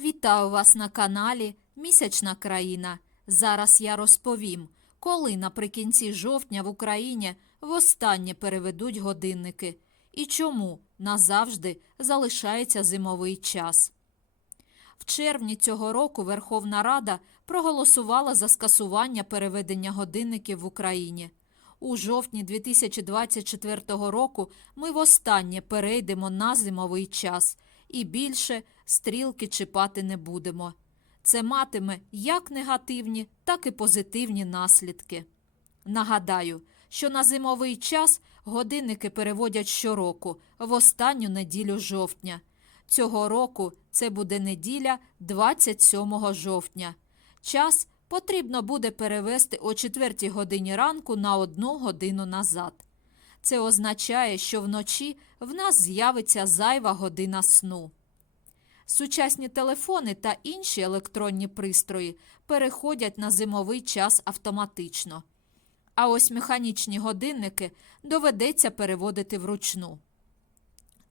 Вітаю вас на каналі Місячна країна. Зараз я розповім, коли наприкінці жовтня в Україні востаннє переведуть годинники і чому назавжди залишається зимовий час. В червні цього року Верховна Рада проголосувала за скасування переведення годинників в Україні. У жовтні 2024 року ми востаннє перейдемо на зимовий час і більше стрілки чіпати не будемо. Це матиме як негативні, так і позитивні наслідки. Нагадаю, що на зимовий час годинники переводять щороку в останню неділю жовтня. Цього року це буде неділя 27 жовтня. Час потрібно буде перевести о 4 годині ранку на одну годину назад. Це означає, що вночі в нас з'явиться зайва година сну. Сучасні телефони та інші електронні пристрої переходять на зимовий час автоматично. А ось механічні годинники доведеться переводити вручну.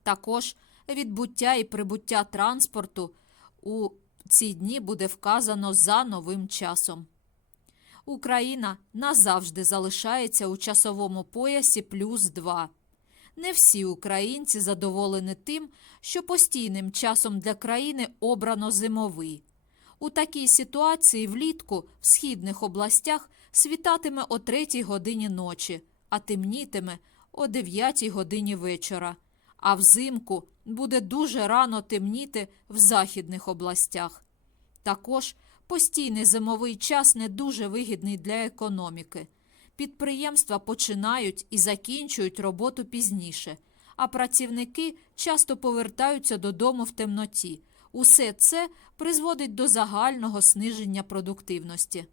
Також відбуття і прибуття транспорту у ці дні буде вказано за новим часом. Україна назавжди залишається у часовому поясі плюс 2. Не всі українці задоволені тим, що постійним часом для країни обрано зимовий. У такій ситуації влітку в східних областях світатиме о 3 годині ночі, а темнітиме о 9 годині вечора. А взимку буде дуже рано темніти в західних областях. Також постійний зимовий час не дуже вигідний для економіки. Підприємства починають і закінчують роботу пізніше, а працівники часто повертаються додому в темноті. Усе це призводить до загального зниження продуктивності.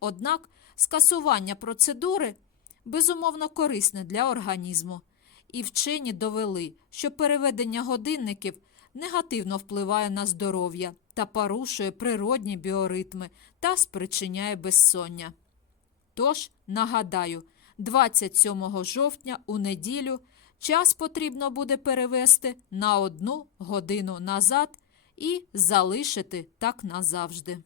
Однак скасування процедури безумовно корисне для організму, і вчені довели, що переведення годинників негативно впливає на здоров'я та порушує природні біоритми та спричиняє безсоння. Тож, нагадаю, 27 жовтня у неділю час потрібно буде перевести на одну годину назад і залишити так назавжди.